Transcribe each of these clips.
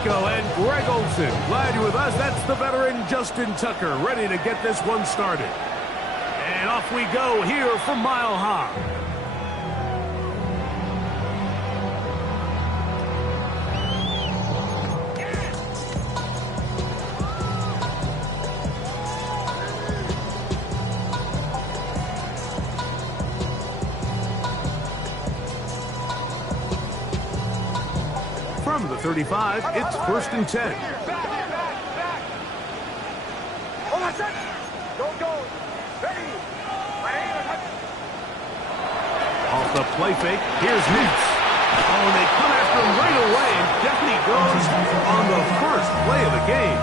Rico and Greg Olson. Glad you're with us. That's the veteran Justin Tucker, ready to get this one started. And off we go here from Mile High. From the 35, it's 1st and 10. Off the play fake, here's Meats. Oh, and they come after him right away, and Deputy goes on the first play of the game.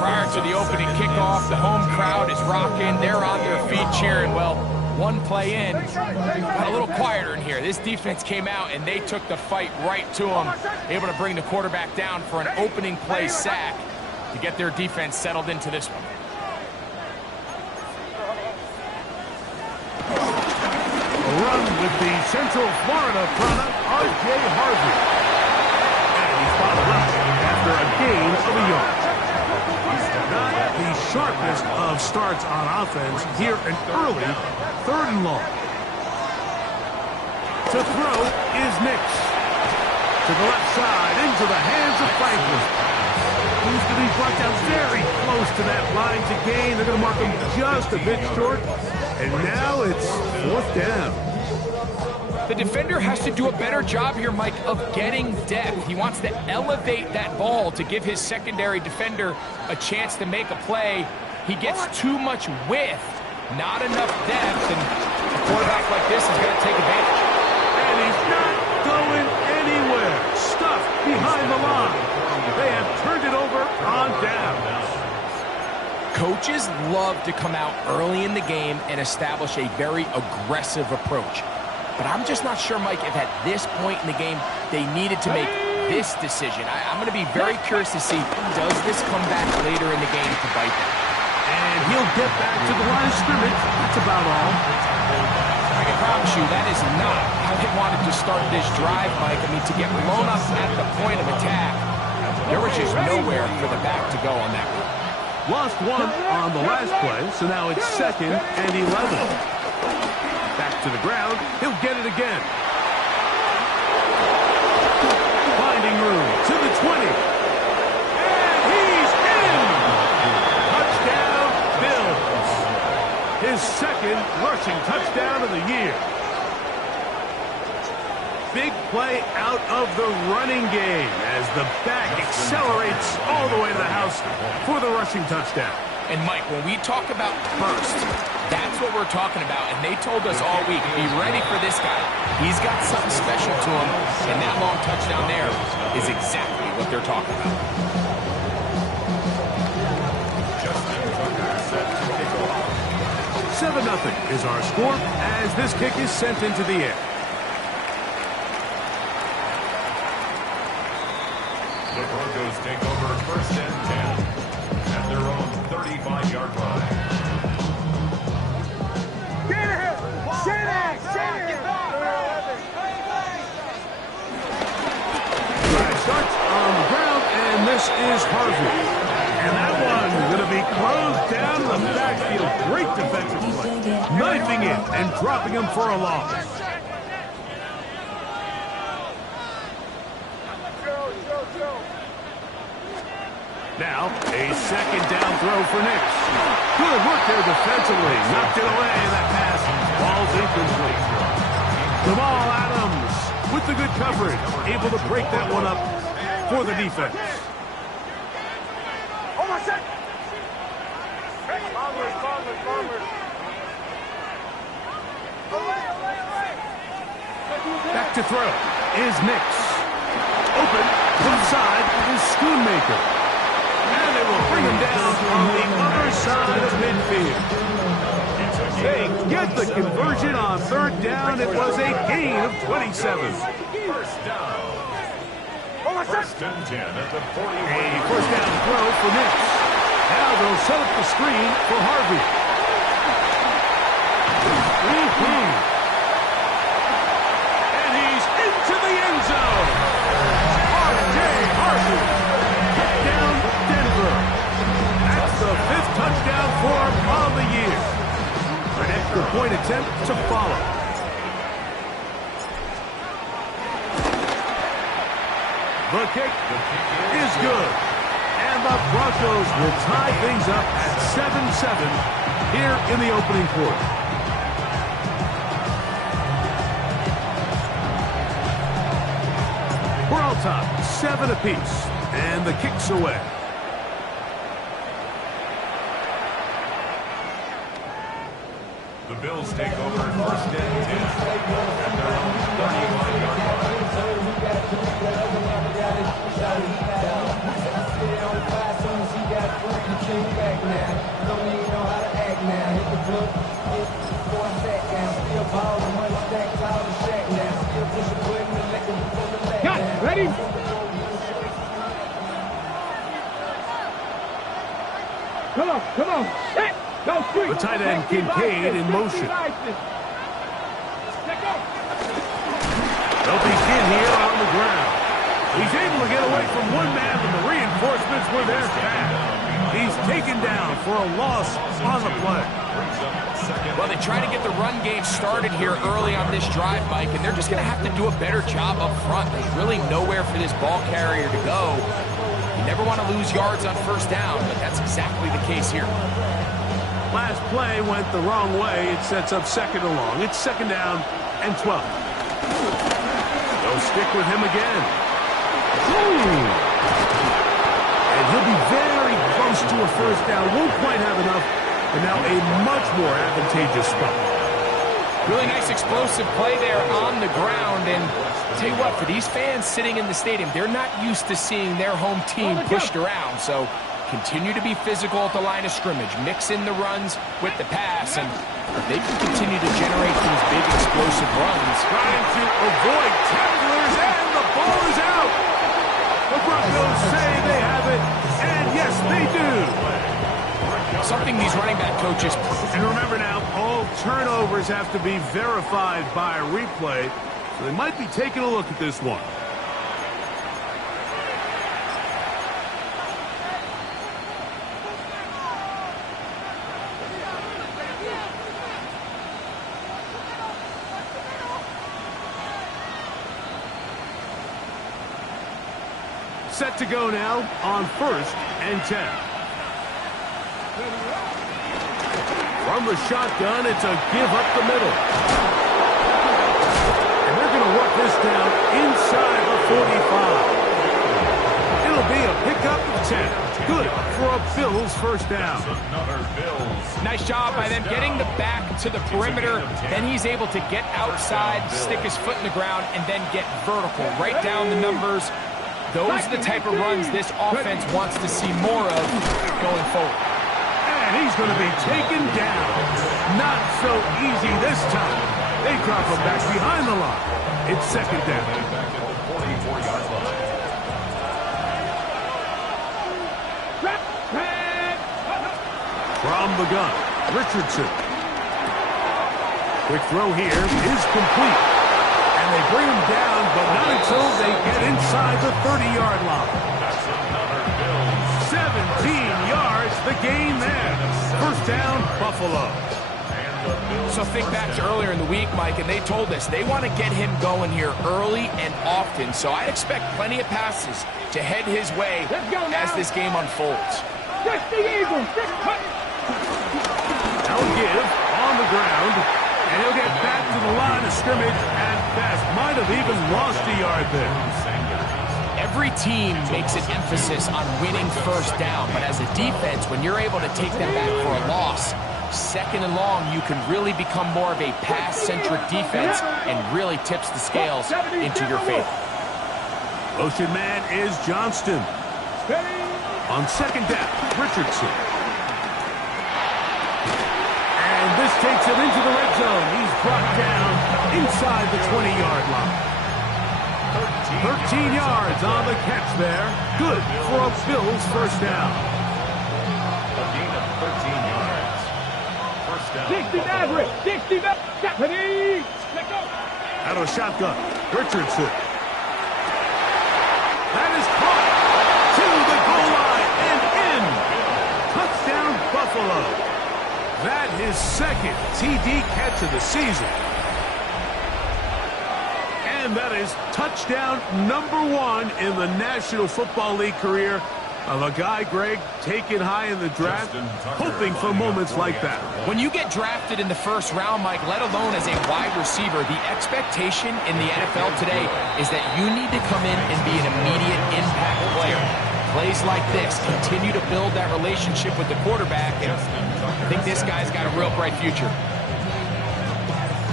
Prior to the opening kickoff, the home crowd is rocking. They're on their feet cheering. Well, one play in, got a little quieter in here. This defense came out and they took the fight right to them, able to bring the quarterback down for an opening play sack to get their defense settled into this one. A run with the Central Florida product, R.J. Harvey. And he's followed up after a gain of a yard. Not the sharpest of starts on offense here an early 3rd and long. To throw is Nix. To the left side, into the hands of Franklin. He's going to be brought down very close to that line to gain. They're going to mark him just a bit short. And now it's 4th down. The defender has to do a better job here, Mike, of getting depth. He wants to elevate that ball to give his secondary defender a chance to make a play. He gets too much width, not enough depth, and a quarterback like this is going to take advantage. And he's not going anywhere. Stuffed behind the line. They have turned it over on downs. Coaches love to come out early in the game and establish a very aggressive approach. But I'm just not sure, Mike, if at this point in the game they needed to make this decision. I'm going to be very curious to see, does this come back later in the game to bite them? And he'll get back to the line of scrimmage. That's about all. I can promise you that is not how they wanted to start this drive, Mike. I mean, to get blown up at the point of attack, there was just nowhere for the back to go on that one. Lost one on the last play, so now it's 2nd and 11. Back to the ground, he'll get it again. Finding room to the 20. And he's in! Touchdown, Bills. His 2nd rushing touchdown of the year. Big play out of the running game as the back accelerates all the way to the house for the rushing touchdown. And, Mike, when we talk about burst, that's what we're talking about. And they told us all week, be ready for this guy. He's got something special to him, and that long touchdown there is exactly what they're talking about. 7-0 is our score as this kick is sent into the air. The Broncos take over 1st and 10 at their own 35-yard line. Drive starts on the ground, and this is Harvey. And that one going to be closed down in the backfield. Great defensive play. Knifing it and dropping him for a loss. Now, a 2nd down throw for Nix. Good work there defensively. Knocked it away. That pass falls incomplete. Jamal Adams with the good coverage. Able to break that one up for the defense. Back to throw is Nix. Open, left side is Schoonmaker. And they will bring him down on the other side of midfield. They get the conversion on 3rd down. It was a gain of 27. 1st down. 1st and 10 at the 41. A 1st down throw for Nix. Now they'll set up the screen for Harvey. And he's into the end zone. R.J. extra-point attempt to follow. The kick is good. And the Broncos will tie things up at 7-7 here in the opening quarter. We're all tied, 7 apiece, and the kick's away. The Bills take over first and 10 at their own 31-yard line. Ready? Come on. Set. Go quick. The tight end, Kincaid, in motion. They'll begin here on the ground. He's able to get away from one man, but the reinforcements were there fast. He's taken down for a loss on the play. Well, they try to get the run game started here early on this drive, Mike, and they're just going to have to do a better job up front. There's really nowhere for this ball carrier to go. You never want to lose yards on first down, but that's exactly the case here. Last play went the wrong way. It sets up second and long. It's second down and 12. They'll stick with him again. And he'll be very close to a first down. Won't quite have enough, but now a much more advantageous spot. Really nice explosive play there on the ground. And I'll tell you what, for these fans sitting in the stadium, they're not used to seeing their home team pushed around. So continue to be physical at the line of scrimmage. Mix in the runs with the pass, and they can continue to generate these big explosive runs. Trying to avoid tacklers, and the ball is out. The Broncos say they have it, and yes, they do. Something these running back coaches... And remember now, all turnovers have to be verified by a replay, so they might be taking a look at this one. Set to go now on first and 10. From the shotgun, it's a give up the middle. And they're going to work this down inside the 45. It'll be a pickup of 10. Good for a Bills first down. Nice job by them getting the back to the perimeter. Then he's able to get outside, stick his foot in the ground, and then get vertical. Right down the numbers. Those are the type of runs this offense wants to see more of going forward. And he's going to be taken down. Not so easy this time. They drop him back behind the line. It's second down. From the gun, Richardson. Quick throw here is complete. And they bring him down, but not until they get inside the 30-yard line. 17 yards, the gain there. First down, Buffalo. So think back to earlier in the week, Mike, and they told us they want to get him going here early and often. So I expect plenty of passes to head his way as this game unfolds. Now a give on the ground, and he'll get back to the line of scrimmage and fast. Might have even lost a yard there. Every team makes an emphasis on winning first down, but as a defense, when you're able to take them back for a loss, second and long, you can really become more of a pass-centric defense and really tips the scales into your favor. Motion man is Johnston. On second down, Richardson. And this takes him into the red zone. He's brought down inside the 20-yard line. 13 yards on the catch there. Good for a Bills first down. A gain of 13 yards. First down. 69. Out of a shotgun, Richardson. That is caught to the goal line and in. Touchdown, Buffalo. That his second TD catch of the season. And that is touchdown number 1 in the National Football League career of a guy, Greg, taken high in the draft, hoping for moments like that. When you get drafted in the first round, Mike, let alone as a wide receiver, the expectation in the NFL today is that you need to come in and be an immediate impact player. Plays like this continue to build that relationship with the quarterback, and I think this guy's got a real bright future.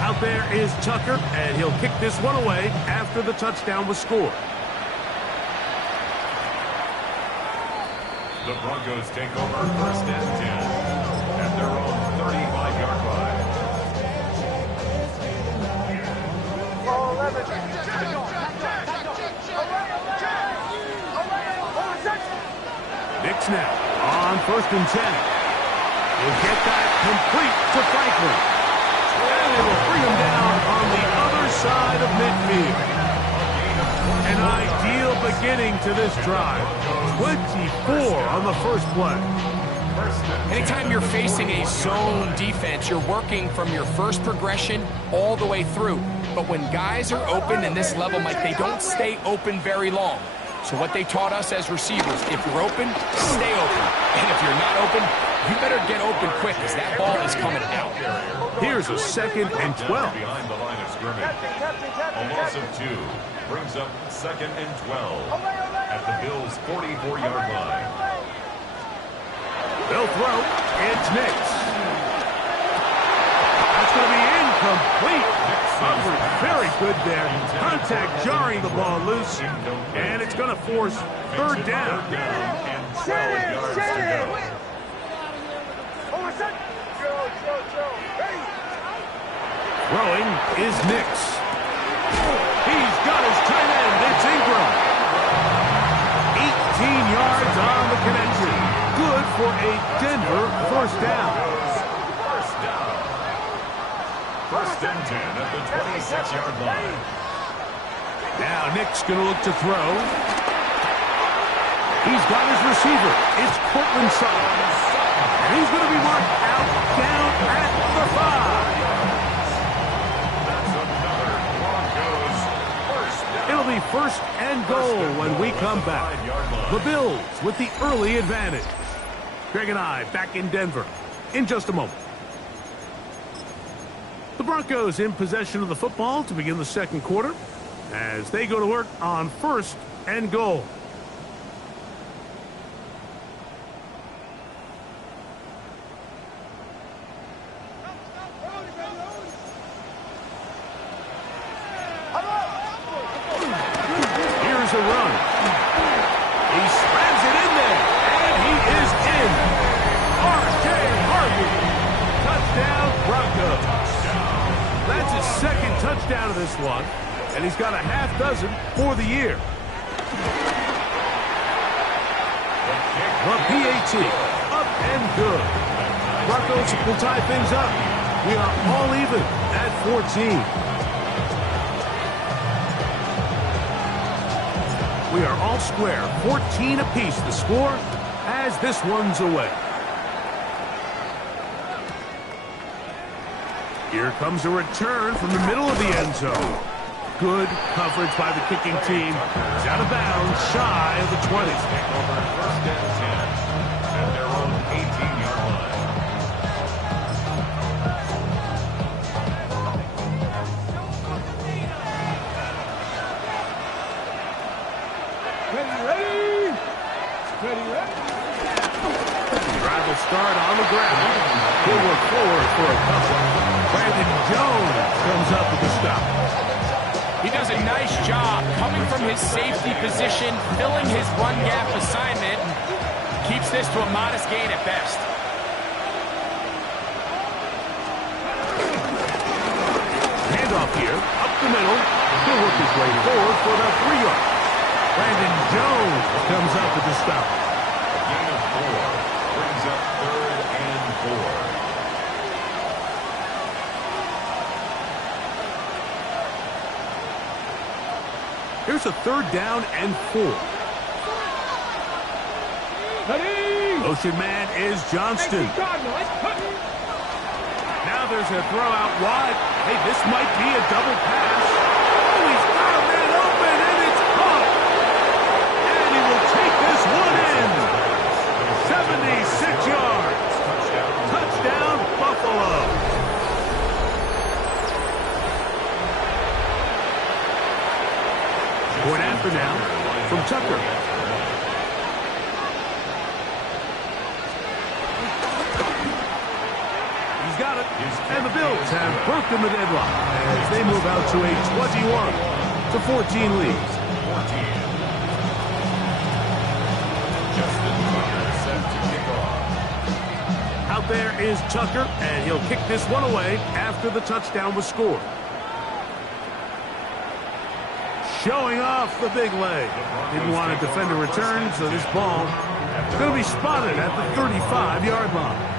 Out there is Tucker, and he'll kick this one away after the touchdown was scored. The Broncos take over first and 10 at their own 35-yard line. Nix now on first and 10. He'll get that complete to Franklin. And they will bring him down on the other side of midfield. An ideal beginning to this drive. 24 on the first play. Anytime you're facing a zone defense, you're working from your first progression all the way through. But when guys are open in this level, Mike, they don't stay open very long. So what they taught us as receivers, if you're open, stay open. And if you're not open, you better get open quick because that ball is coming out. Here's a second and 12. Behind the line of scrimmage. A loss of 2 brings up second and 12 at the Bills' 44-yard line. They'll throw. It's Nix. That's going to be incomplete. Covered very good there. Contact jarring the ball loose. And it's going to force third down. And 12 yards to go. Throwing is Nix. He's got his tight end. It's Ingram. 18 yards on the connection. Good for a Denver first down. First and 10 at the 26-yard line. Now Nick's going to look to throw. He's got his receiver. It's Cortland Sutton. And he's going to be marked out down at the 5. That's another Broncos first down. It'll be first and goal when we come back. The Bills with the early advantage. Greg and I back in Denver in just a moment. The Broncos in possession of the football to begin the second quarter as they go to work on first and goal. Here's a run. He slams it in there, and he is in. R.J. Harvey. Touchdown, Broncos. That's his second touchdown of this one, and he's got a half dozen for the year. The PAT, up and good. Broncos will tie things up. We are all even at 14. We are all square, 14 apiece the score as this one's away. Here comes a return from the middle of the end zone. Good coverage by the kicking team. He's out of bounds, shy of the 20. Take over first and 10 at their own 18-yard line. Drive will start on the ground. He'll work forward for a couple. Brandon Jones comes up with the stop. He does a nice job coming from his safety position, filling his run gap assignment, and keeps this to a modest gain at best. Handoff here, up the middle. He'll work his way forward for about 3 yards. Brandon Jones comes up with the stop. A gain of 4 brings up third and 4. Here's a third down and 4. Motion man is Johnston. there's a throw out wide. Hey, this might be a double pass. Oh, he's got a man open, and it's caught. And he will take this one in. 76 yards. Touchdown, Buffalo. Point after now from Tucker. He's got it. And the Bills have broken the deadlock as they move out to a 21-14 lead. Out there is Tucker, and he'll kick this one away after the touchdown was scored. Showing off the big leg. Didn't want a defender return, so this ball is going to be spotted at the 35-yard line.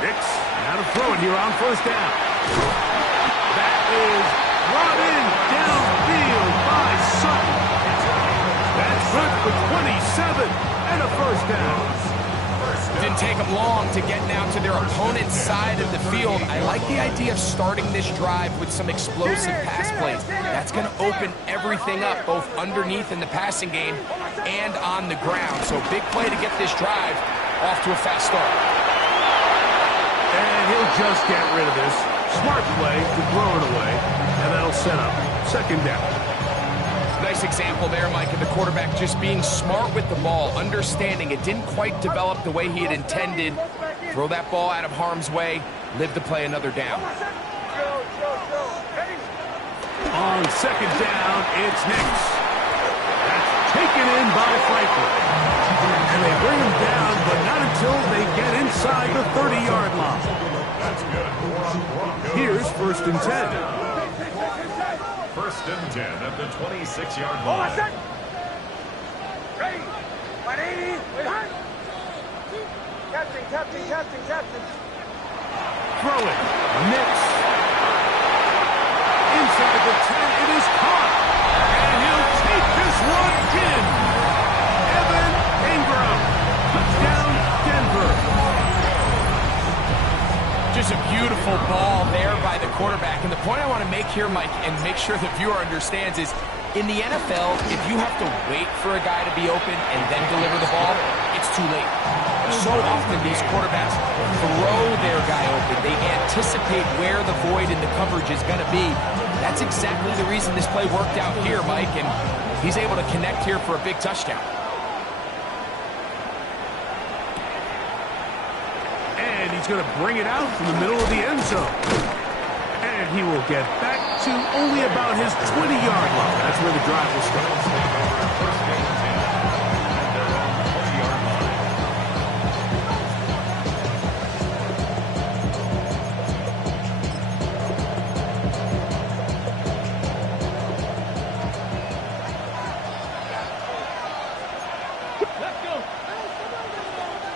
Hicks, now to throw it here on first down. That is brought in downfield by Sutton. That's good for 27 and a first down. Didn't take them long to get now to their opponent's side of the field. I like the idea of starting this drive with some explosive pass plays. That's going to open everything up, both underneath in the passing game and on the ground. So big play to get this drive off to a fast start. And he'll just get rid of this. Smart play to throw it away, and that'll set up second down. Nice example there, Mike, of the quarterback just being smart with the ball, understanding it didn't quite develop the way he had intended. Throw that ball out of harm's way, live to play another down. On second down, it's Nix. That's taken in by Franklin. And they bring him down, but not until they get inside the 30-yard line. That's good. Here's first and 10. First and 10 at the 26-yard line. Ready. 180. Captain. Throw it. Nix. Inside the 10, it is caught. And he'll take this one in. Evan Ingram. Touchdown, Denver. Just a beautiful ball there by the quarterback. And the point I want to make here, Mike, and make sure the viewer understands is, in the NFL, if you have to wait for a guy to be open and then deliver the ball, it's too late. So often these quarterbacks throw their guy open. They anticipate where the void in the coverage is going to be. That's exactly the reason this play worked out here, Mike, and he's able to connect here for a big touchdown. And he's going to bring it out from the middle of the end zone. And he will get back to only about his 20-yard line. That's where the drive will start.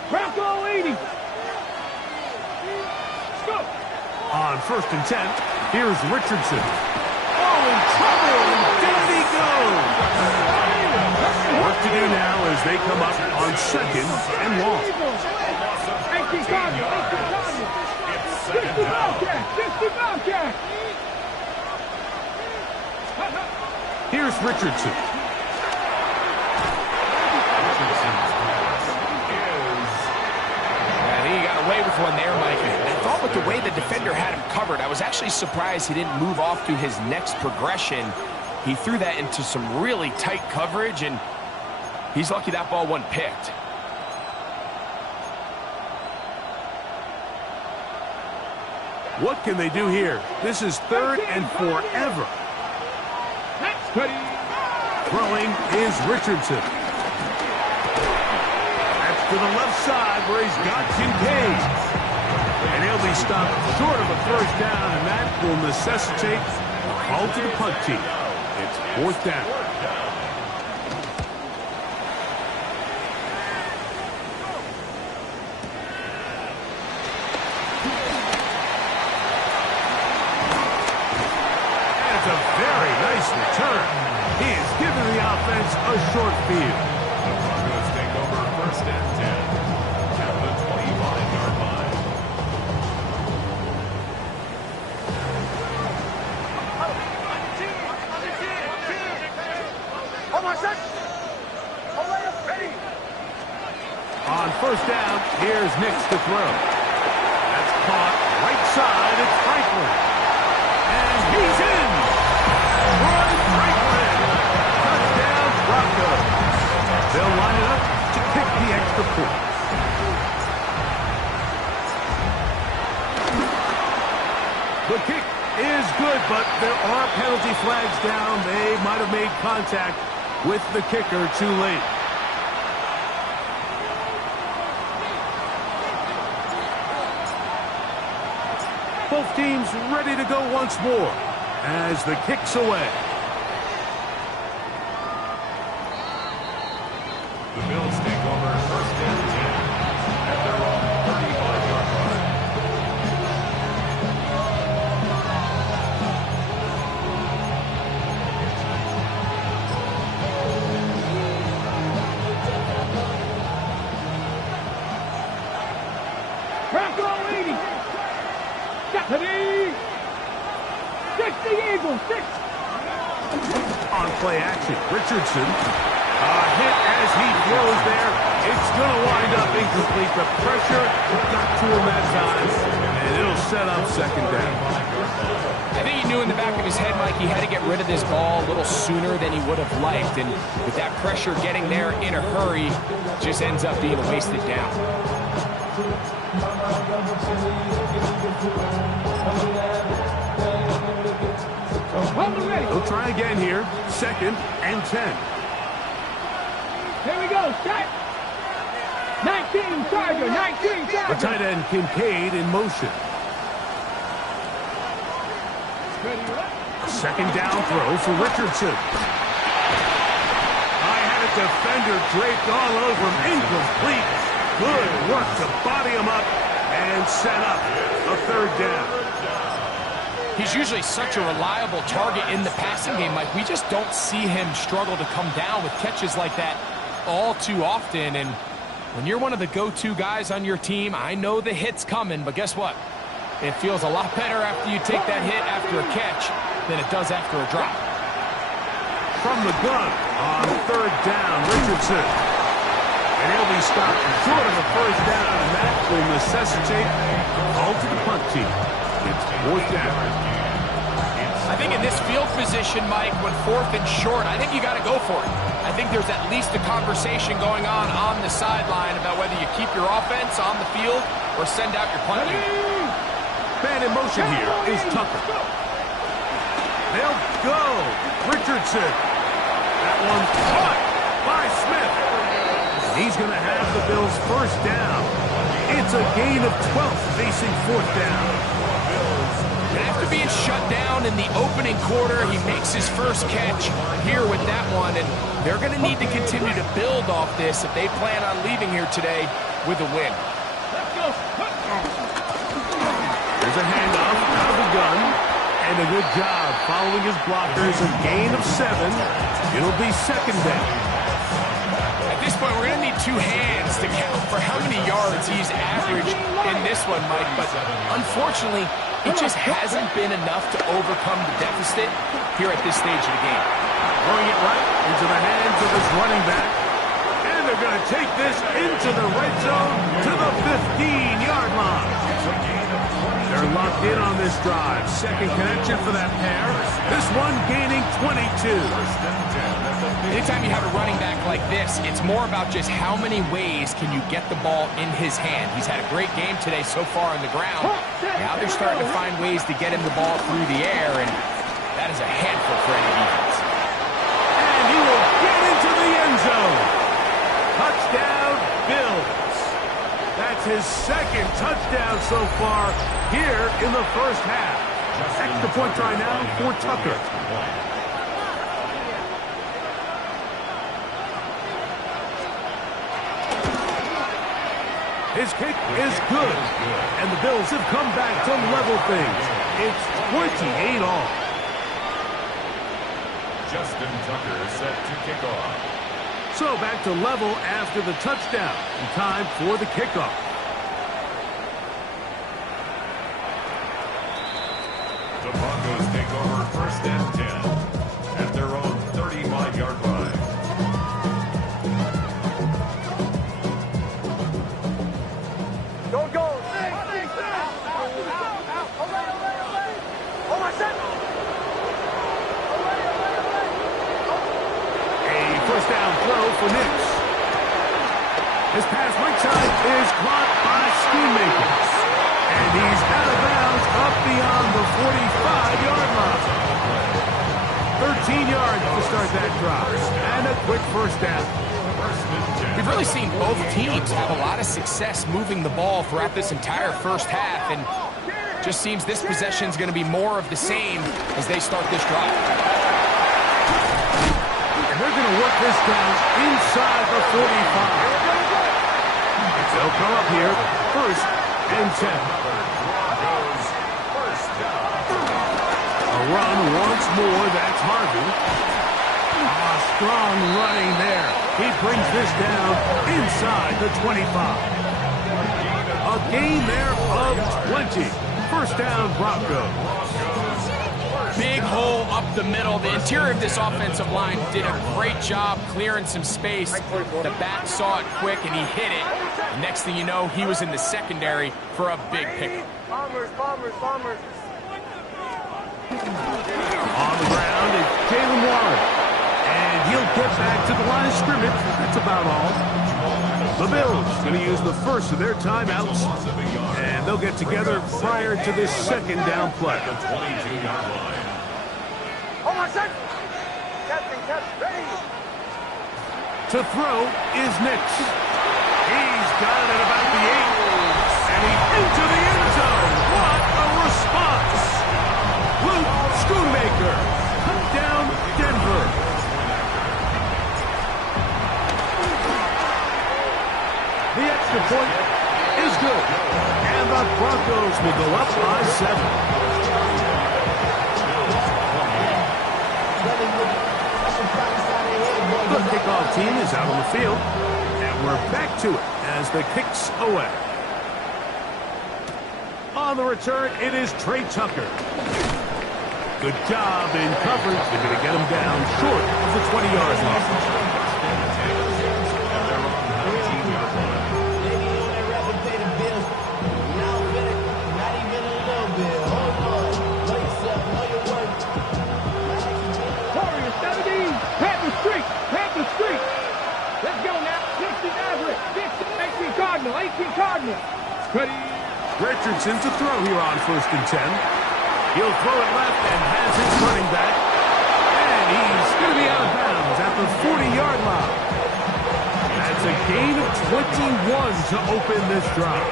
Bronco 80. On first and 10, here's Richardson. Oh, in trouble, and down he goes. Work to do now as they come up on second and long. Here's Richardson. He got away with one there, Mike. I thought with the way the defender had him covered, I was actually surprised he didn't move off to his next progression. He threw that into some really tight coverage, and he's lucky that ball wasn't picked. What can they do here? This is third and forever. Throwing is Richardson. To the left side where he's got Kincaid. And he'll be stopped short of a first down, and that will necessitate a call to the punt team. It's fourth down. That's a very nice return. He is giving the offense a short field. The Broncos take over first and 10 at the 25-yard line. On first down, here's Nix to throw. That's caught right side. It's Franklin. And he's in. Roy Franklin. Touchdown, Broncos. They'll line it up to kick the extra point. The kick is good, but there are penalty flags down. They might have made contact with the kicker too late. Both teams ready to go once more as the kick's away. The Bills take over first and 10 at their own 35-yard line. Bronco 80. Stephanie. 60 Eagles. 6. On play action, Richardson. A hit as he throws there. It's going to wind up incomplete. The pressure got to him that time, and it'll set up second down. I think he knew in the back of his head, Mike, he had to get rid of this ball a little sooner than he would have liked. And with that pressure getting there in a hurry, just ends up being a wasted down. He'll try again here. Second and 10. Here we go. Set. 19 Charger. 19 The Charger. tight end Kincaid in motion. Second down throw for Richardson. I had a defender draped all over him. Incomplete. Good work to body him up and set up a third down. He's usually such a reliable target in the passing game, Mike. We just don't see him struggle to come down with catches like that all too often. And when you're one of the go-to guys on your team, I know the hit's coming, but guess what? It feels a lot better after you take that hit after a catch than it does after a drop. From the gun on third down, Richardson. And he'll be stopped short of a first down, and that will necessitate a call to the punt team. It's fourth down. I think in this field position, Mike, when fourth and short, I think you got to go for it. I think there's at least a conversation going on the sideline about whether you keep your offense on the field or send out your punt unit. Man in motion here is Tucker. They'll go. Richardson. That one caught by Smith. And he's going to have the Bills first down. It's a gain of 12 facing fourth down. And after being shut down in the opening quarter, he makes his first catch here with that one. And they're going to need to continue to build off this if they plan on leaving here today with a win. There's a handoff out of the gun. And a good job following his blockers. A gain of 7. It'll be second down. At this point, we're going to need two hands to count for how many yards he's averaged in this one, Mike. But unfortunately, it just hasn't been enough to overcome the deficit here at this stage of the game. Throwing it right into the hands of his running back. And they're going to take this into the red zone to the 15-yard line. They're locked in on this drive. Second connection for that pair. This one gaining 22. Anytime you have a running back like this, it's more about just how many ways can you get the ball in his hand. He's had a great game today so far on the ground. Now they're starting to find ways to get him the ball through the air, and that is a handful for any defense. And he will get into the end zone. Touchdown, Bills. That's his second touchdown so far here in the first half. Extra point try now for Tucker. His kick is good. And the Bills have come back to level things. It's 28 all. Justin Tucker set to kick off. So back to level after the touchdown. And time for the kickoff. The Broncos take over 1st and 10 at their own 35-yard line. Don't go. Hold my set. A first down throw for Nix. His pass right side is caught by Schoonmaker. And he's out of bounds up beyond the 45-yard line. 13 yards to start that drive. And a quick first down. We've really seen both teams have a lot of success moving the ball throughout this entire first half, and just seems this possession is going to be more of the same as they start this drive. And they're going to work this down inside the 45. They'll come up here, 1st and 10. A run once more, that's Harvey. Strong running there. He brings this down inside the 25. A gain there of 20. First down, Broncos. Big hole up the middle. The interior of this offensive line did a great job clearing some space. The back saw it quick, and he hit it. And next thing you know, he was in the secondary for a big pickup. Bombers. On the ground is Jalen Warren. And he'll get back to the line of scrimmage. That's about all. The Bills going to use the first of their timeouts. And they'll get together prior to this second down play. Hold my set. Captain, ready. To throw is Nix. He's got it at about the 8. And he's into the end zone. What a response. Luke Schoonmaker. Touchdown, Denver. The extra point is good. And the Broncos will go up by 7. The kickoff team is out on the field. And we're back to it as the kick's away. On the return, it is Trey Tucker. Good job in coverage. They're going to get him down short of the 20-yard line. Let's go now. 60 Everett. 18 Cardinal. 18 Cardinal. Richardson to throw here on 1st and 10. He'll throw it left and has his running back. And he's going to be out of bounds at the 40-yard line. That's a gain of 21 to open this drive.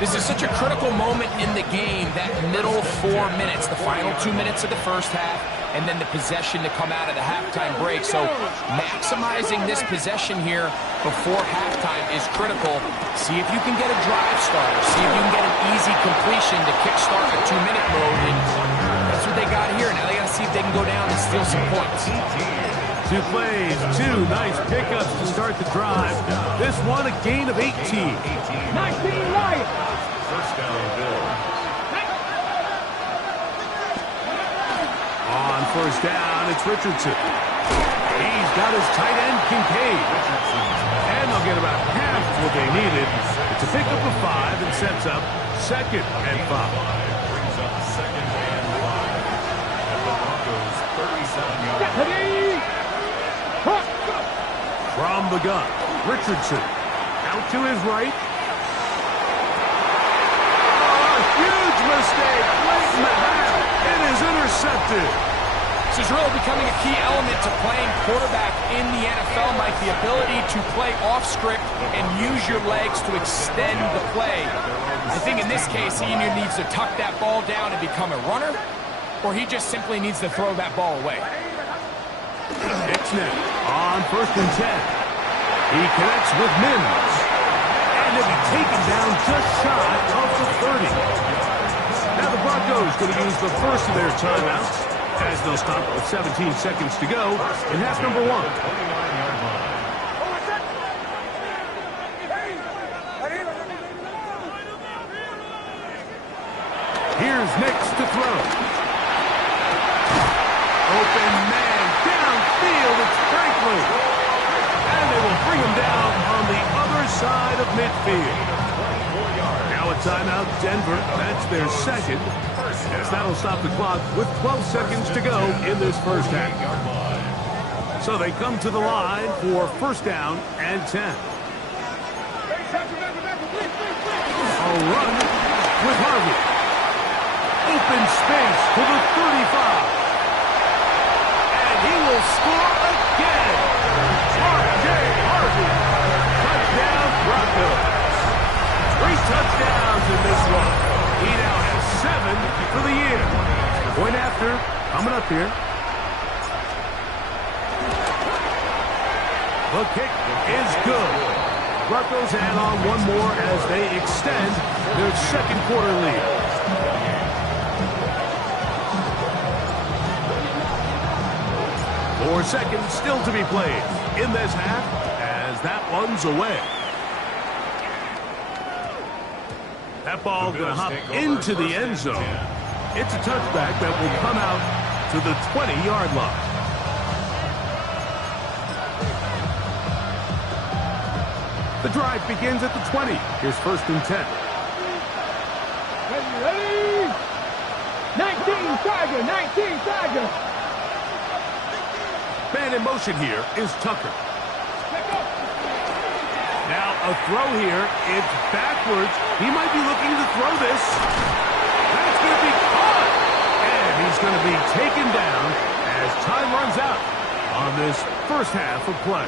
This is such a critical moment in the game, that middle 4 minutes, the final 2 minutes of the first half, and then the possession to come out of the halftime break. So maximizing this possession here before halftime is critical. See if you can get a drive starter. See if you can get an easy completion to kickstart a 2-minute mode. And that's what they got here. Now they got to see if they can go down and steal some points. 2 plays, 2 nice pickups to start the drive. This one a gain of 18. 19 Lions. First down, Bills. On 1st down, it's Richardson. He's got his tight end, Kincaid. And they'll get about half what they needed. It's a pickup of 5 and sets up 2nd and 5. Brings up 2nd and 5 at the Broncos' 37-yard line. From the gun, Richardson out to his right. Huge mistake late in the half. It is intercepted. This is really becoming a key element to playing quarterback in the NFL, Mike, the ability to play off script and use your legs to extend the play. I think in this case, he either needs to tuck that ball down and become a runner, or he just simply needs to throw that ball away. Hicksnet on 1st and 10. He connects with Mims. And he'll be taken down just shy of the 30. Now the Broncos going to use the first of their timeouts. As they'll stop with 17 seconds to go in half number one. Here's Nix to throw. Open man downfield. It's Franklin. And they will bring him down on the other side of midfield. Now a timeout, Denver. That's their second. As that'll stop the clock with 12 seconds to go in this first half. So they come to the line for first down and 10. A run with Harvey. Open space to the 35. And he will score again. R.J. Harvey. Touchdown, Broncos. 3 touchdowns in this one. He now has 7 for the year. Point after, coming up here. The kick is good. Broncos add on one more as they extend their second quarter lead. 4 seconds still to be played in this half as that one's away. That ball going to hop into the end zone. It's a touchback that will come out to the 20-yard line. The drive begins at the 20. Here's first and 10. Ready? 19 Tiger, 19 Tiger. Man in motion here is Tucker. Now a throw here. It's backwards. He might be looking to throw this. That's going to be caught. And he's going to be taken down as time runs out on this first half of play.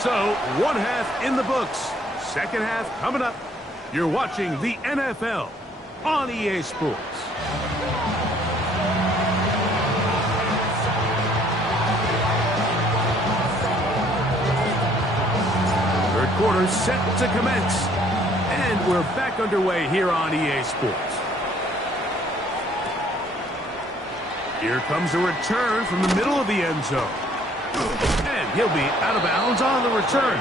So, one half in the books. Second half coming up. You're watching the NFL on EA Sports. Third quarter set to commence. And we're back underway here on EA Sports. Here comes a return from the middle of the end zone. And he'll be out of bounds on the return.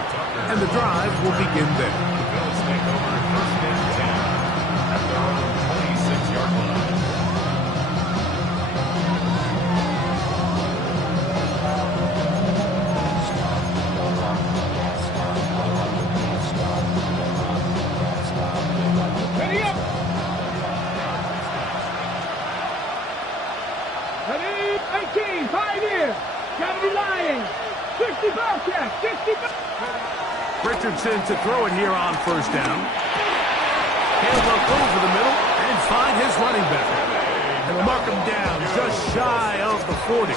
And the drive will begin there. The Bills take over first and 10 at their own 26-yard line. Ready up. Ready, 18, 5 years. Gotta be lying. 65 check, 65. Richardson to throw it here on first down. He'll look over the middle and find his running back. And they'll mark him down just shy of the 40.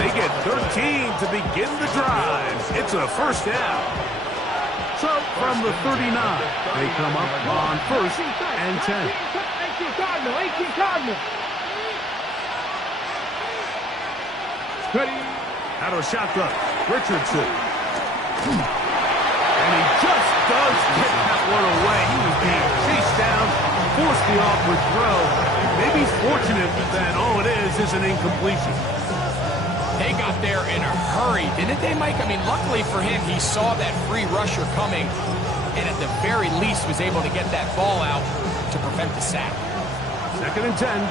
They get 13 to begin the drive. It's a first down. So from the 39, they come up on first and 10. 18 Cardinal, 18 Cardinal. Ready. Out of a shotgun, Richardson. And he just does get that one away. He was being chased down, forced the awkward throw. Maybe fortunate that all it is an incompletion. They got there in a hurry, didn't they, Mike? I mean, luckily for him, he saw that free rusher coming and at the very least was able to get that ball out to prevent the sack. Second and 10.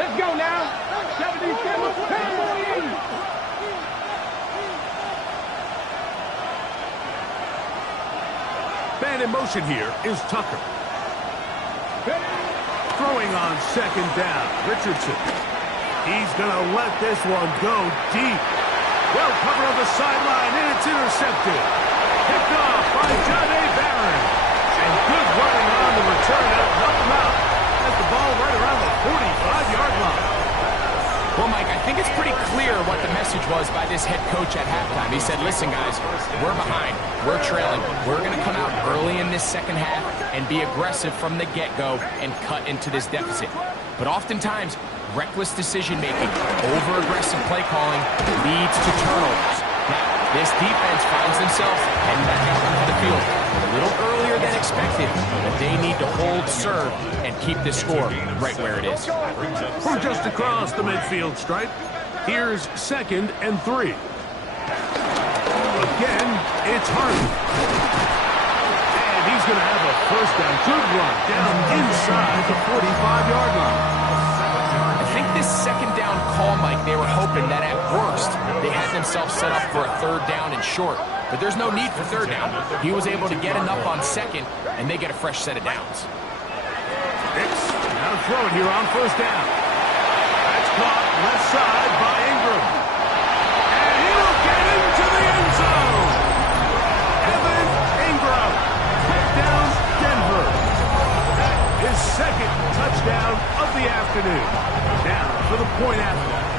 Let's go now. 77, 10 more in. Man in motion here is Tucker. Throwing on second down, Richardson. He's going to let this one go deep. Well covered on the sideline, and it's intercepted. Picked off by John A. Barron. And good running on the return. That'll help him out. Has the ball right around the 45-yard line. Well, Mike, I think it's pretty clear what the message was by this head coach at halftime. He said, listen, guys, we're behind. We're trailing. We're going to come out early in this second half and be aggressive from the get-go and cut into this deficit. But oftentimes, reckless decision-making, over-aggressive play calling leads to turnovers. Now, this defense finds themselves heading back out onto the field a little earlier than expected, but they need to hold serve and keep this score right where it is. From just across the midfield stripe, here's 2nd and 3. Again, it's Harden. And he's going to have a first down. Good run down inside the 45-yard line. I think this 2nd down call, Mike, they were hoping that at worst they had themselves set up for a 3rd down and short. But there's no need for 3rd down. He was able to get enough on 2nd, and they get a fresh set of downs. Hicks now to throw it here on 1st down. That's caught left side by Ingram. And he'll get into the end zone. Evan Ingram. Touchdown, Denver. That is 2nd touchdown of the afternoon. Now for the point after.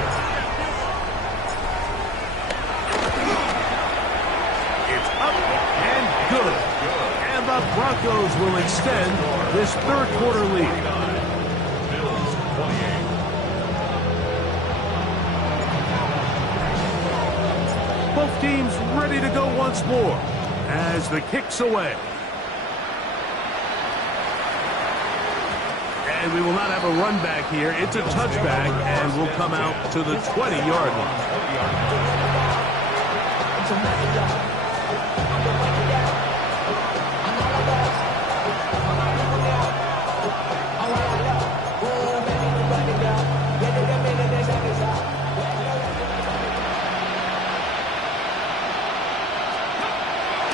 It's up and good. And the Broncos will extend this 3rd quarter lead. Bills 28. Both teams ready to go once more as the kick's away. And we will not have a run back here. It's a touchback, and we'll come out to the 20-yard line.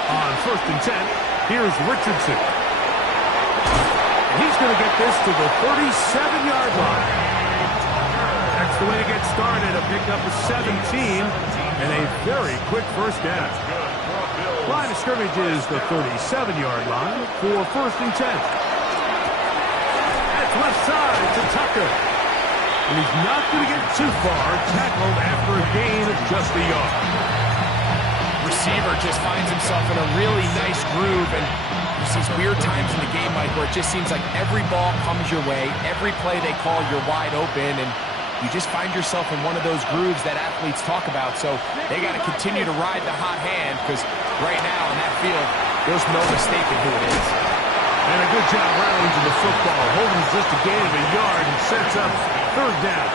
On 1st and 10, here's Richardson. He's going to get this to the 37-yard line. That's the way to get started. A pickup of 17 and a very quick first down. Line of scrimmage is the 37-yard line for 1st and 10. That's left side to Tucker. And he's not going to get too far, tackled after a gain of just a yard. Receiver just finds himself in a really nice groove, and there's these weird times in the game, Mike, where it just seems like every ball comes your way, every play they call, you're wide open, and you just find yourself in one of those grooves that athletes talk about. So they got to continue to ride the hot hand, because right now in that field, there's no mistaking who it is. And a good job rallying to the football, holding just a gain of a yard and sets up 3rd down.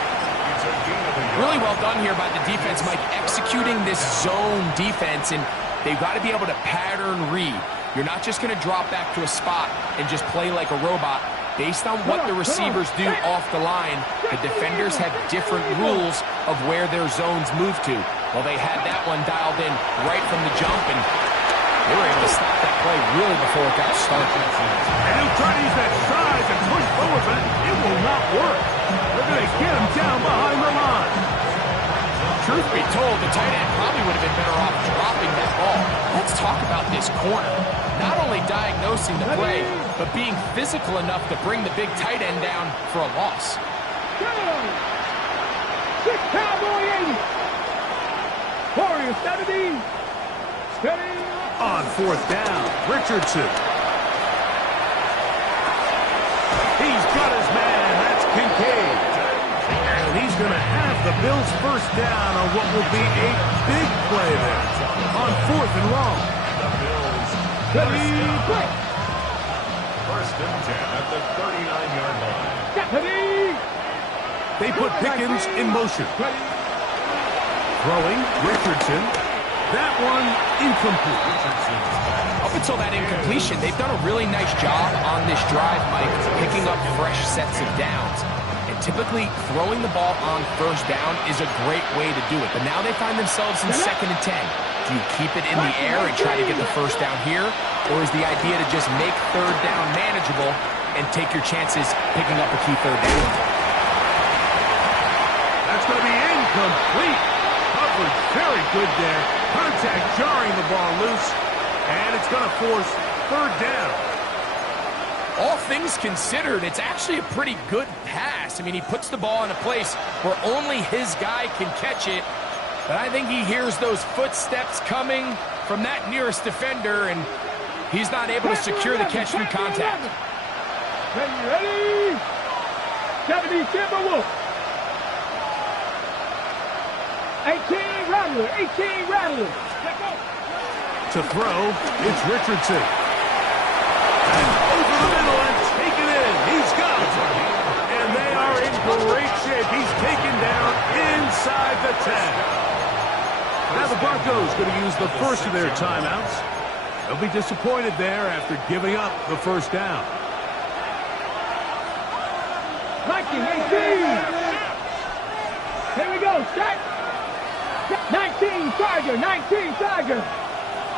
Really well done here by the defense, Mike, executing this zone defense, and they've got to be able to pattern read. You're not just going to drop back to a spot and just play like a robot. Based on what the receivers do off the line, the defenders have different rules of where their zones move to. Well, they had that one dialed in right from the jump, and they were able to stop that play really before it got started. And he'll try to use that size and push forward, but it will not work. They're going to get him down behind the line. Truth be told, the tight end probably would have been better off dropping that ball. Let's talk about this corner. Not only diagnosing the play, but being physical enough to bring the big tight end down for a loss. 6 Cowboy 80. Warrior 70. Steady. On 4th down, Richardson. He's got his man. That's Kincaid. And he's going to have the Bills' first down on what will be a big play there on 4th and long. Steady. Quick. 1st and 10 at the 39-yard line. Steady. They put Pickens in motion. Throwing, Richardson. That one incomplete. Up until that incompletion, they've done a really nice job on this drive, Mike, picking up fresh sets of downs. And typically, throwing the ball on 1st down is a great way to do it. But now they find themselves in 2nd and 10. Do you keep it in the air and try to get the first down here? Or is the idea to just make 3rd down manageable and take your chances picking up a key 3rd down? That's going to be incomplete. Coverage very good there. Contact jarring the ball loose. And it's going to force 3rd down. All things considered, it's actually a pretty good pass. I mean, he puts the ball in a place where only his guy can catch it. But I think he hears those footsteps coming from that nearest defender, and he's not able to secure the catch through contact. Ready? 70 Timberwolves. 18 Rattler. 18 Rattler. To throw, it's Richardson. He's taken down inside the 10. Now the Broncos going to use the first of their timeouts. They'll be disappointed there after giving up the first down. 19-18. Here we go. Set. 19 Charger. 19 Charger.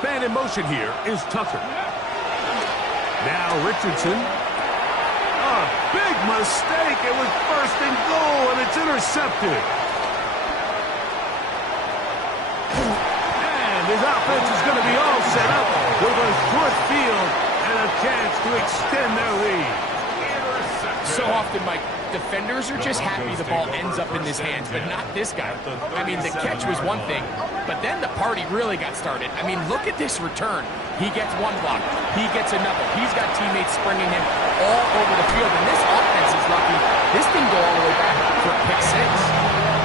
Man in motion here is Tucker. Now Richardson. A big mistake. It was first and goal, and it's intercepted. His offense is going to be all set up with a short field and a chance to extend their lead. So often, Mike, defenders are just happy the ball ends up in his hands, but not this guy. I mean, the catch was one thing, but then the party really got started. I mean, look at this return. He gets one block. He gets another. He's got teammates springing him all over the field, and this offense is lucky. This didn't go all the way back for a pick six.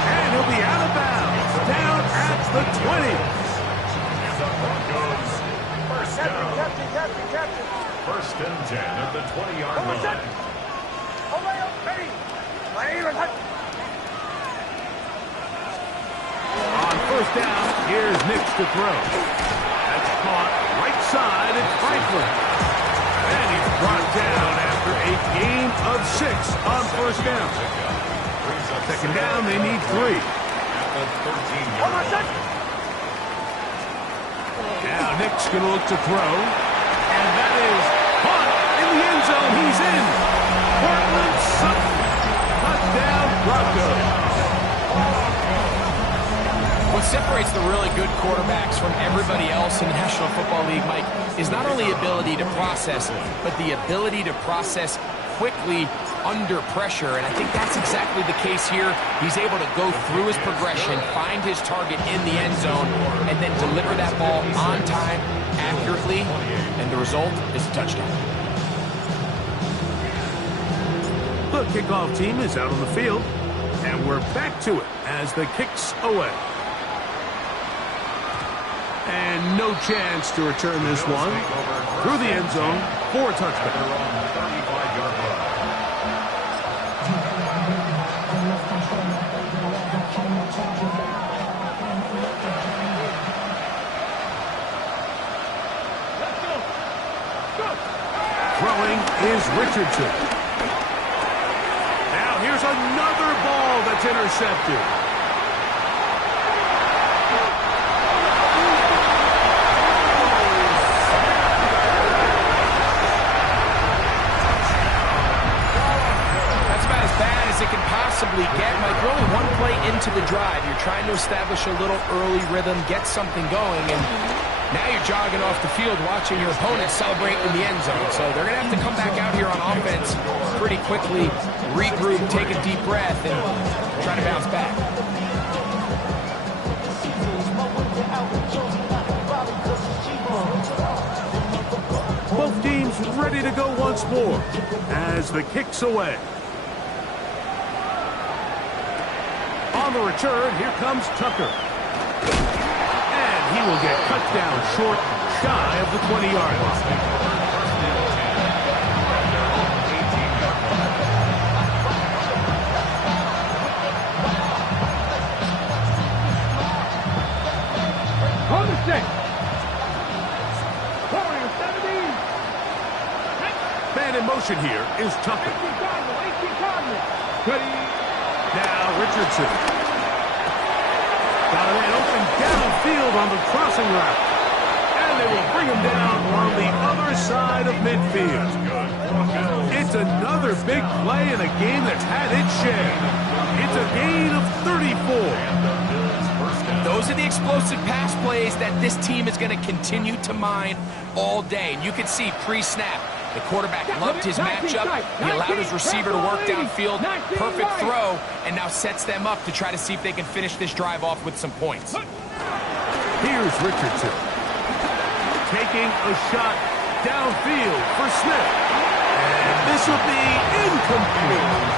And he'll be out of bounds, down at the 20. Broncos, first down. Captain. First and 10 at the 20-yard line. On first down, here's Nix to throw. That's caught right side, it's Franklin. And he's brought down after a gain of 6 on first down. Second down, they need 3. At the 13-yard line. Now Nick's going to look to throw. And that is caught in the end zone. He's in. Portland Sutton. Touchdown Broncos. What separates the really good quarterbacks from everybody else in the National Football League, Mike, is not only ability to process, but the ability to process quickly under pressure, and I think that's exactly the case here. He's able to go through his progression, find his target in the end zone, and then deliver that ball on time, accurately, and the result is a touchdown. The kickoff team is out on the field, and we're back to it as the kick's away. And no chance to return this one through the end zone for a touchdown. Throwing is Richardson. Now here's another ball that's intercepted. That's about as bad as it can possibly get. Mike, you're only one play into the drive. You're trying to establish a little early rhythm, get something going, and now you're jogging off the field watching your opponent celebrate in the end zone. So they're going to have to come back out here on offense pretty quickly, regroup, take a deep breath, and try to bounce back. Both teams ready to go once more as the kick's away. On the return, here comes Tucker. He will get cut down short, shy of the 20-yard line. On the set. 17. Man in motion here is Tucker. 18 Cardinals. Now Richardson. Got a man open downfield on the crossing route. And they will bring him down on the other side of midfield. It's another big play in a game that's had its share. It's a gain of 34. Those are the explosive pass plays that this team is going to continue to mine all day. And you can see pre-snap, the quarterback loved his matchup. He allowed his receiver to work downfield. Perfect throw, and now sets them up to try to see if they can finish this drive off with some points. Here's Richardson. Taking a shot downfield for Smith. And this will be incomplete.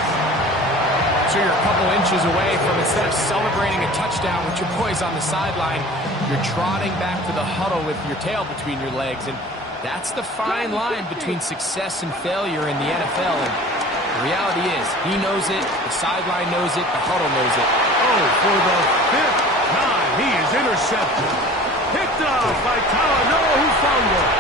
So you're a couple inches away from, instead of celebrating a touchdown with your boys on the sideline, you're trotting back to the huddle with your tail between your legs. And that's the fine line between success and failure in the NFL. And The reality is, he knows it, the sideline knows it, the huddle knows it. Oh, for the fifth time, he is intercepted. Picked off by Talanoa, who fumbled.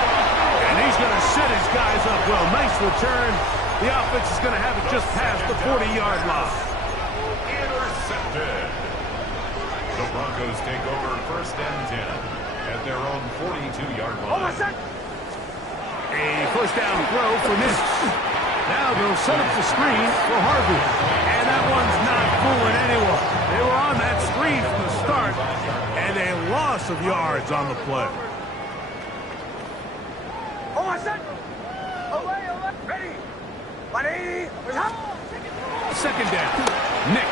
And he's going to set his guys up well. Nice return. The offense is going to have it just past the 40-yard line. Intercepted. The Broncos take over 1st and 10 at their own 42-yard line. A first down throw for Nix. Now they'll set up the screen for Harvey. And that one's not fooling anyone. They were on that screen from the start, and a loss of yards on the play. Second down. Nix.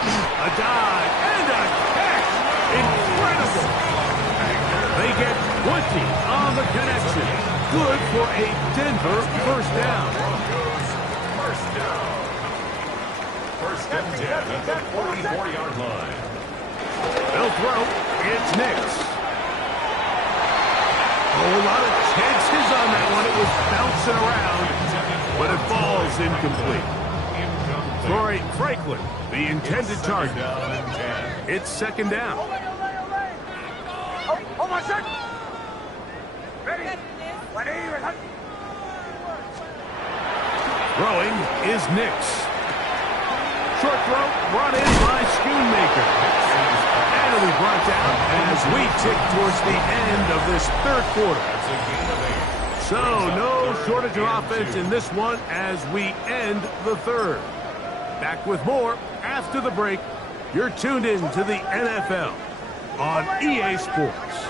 A dive and a catch. Incredible. They get 20 on the connection. Good for a Denver first down. First down. 1st and 10 at the 44-yard line. They'll throw. It's Nix. Oh, a lot of chances on that one. It was bouncing around, but it falls incomplete. Corey Franklin, the intended target. It's second down. Throwing is Nix. Short throw brought in by Schoonmaker. And it'll be brought down as we tick towards the end of this third quarter. So no shortage of offense in this one as we end the third. Back with more after the break. You're tuned in to the NFL on EA Sports.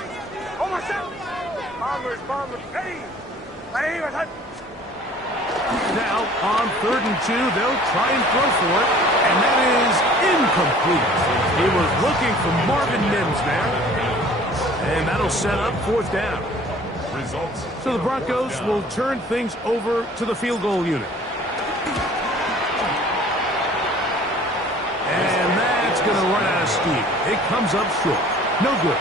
Now on 3rd and 2, they'll try and throw for it, and that is incomplete. He was looking for Marvin Mims there, and that'll set up 4th down. So the Broncos will turn things over to the field goal unit. And that's going to run out of steam. It comes up short. No good.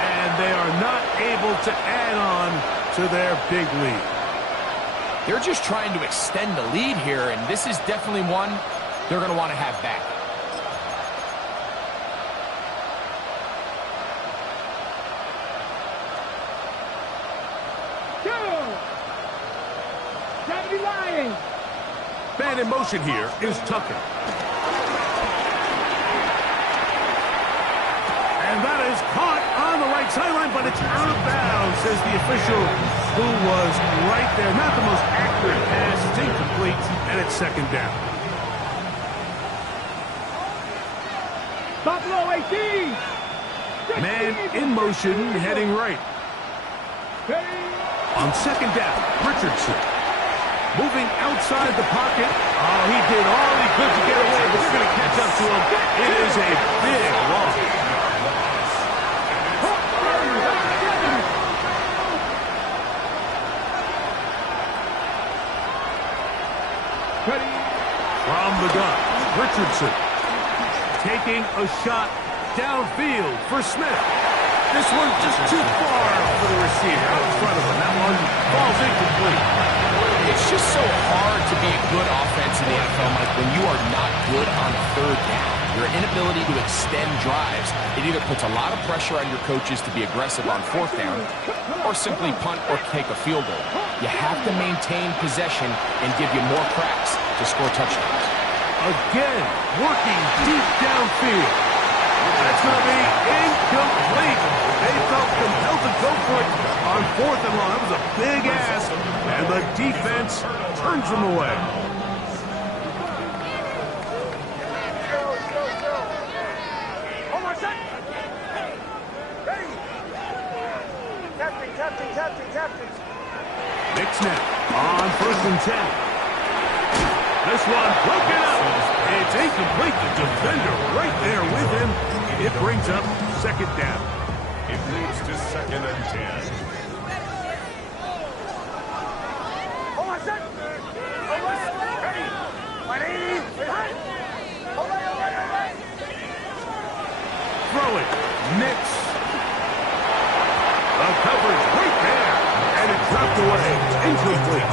And they are not able to add on to their big lead. They're just trying to extend the lead here, and this is definitely one they're going to want to have back. Man in motion here is Tucker. And that is caught on the right sideline, but it's out of bounds, says the official who was right there. Not the most accurate pass. It's incomplete, and it's second down. Buffalo 18. Man in motion, heading right. On second down, Richardson. Moving outside the pocket. Oh, he did all he could to get away, but they're going to catch up to him. It is a big loss. From the gun, Richardson taking a shot downfield for Smith. This one just too far for the receiver out in front of him. That one falls incomplete. It's just so hard to be a good offense in the NFL, Mike, when you are not good on 3rd down. Your inability to extend drives, it either puts a lot of pressure on your coaches to be aggressive on 4th down or simply punt or take a field goal. You have to maintain possession and give you more cracks to score touchdowns. Again, working deep downfield. That's going to be incomplete. They felt compelled to go for it on 4th and long. That was a big ask, and the defense turns them away. Nix now on 1st and 10. This one broken up. It's incomplete. The defender right there with him. It brings up second down. It leads to 2nd and 10. Throw it. Nix. The coverage right there. And it dropped away. Incomplete.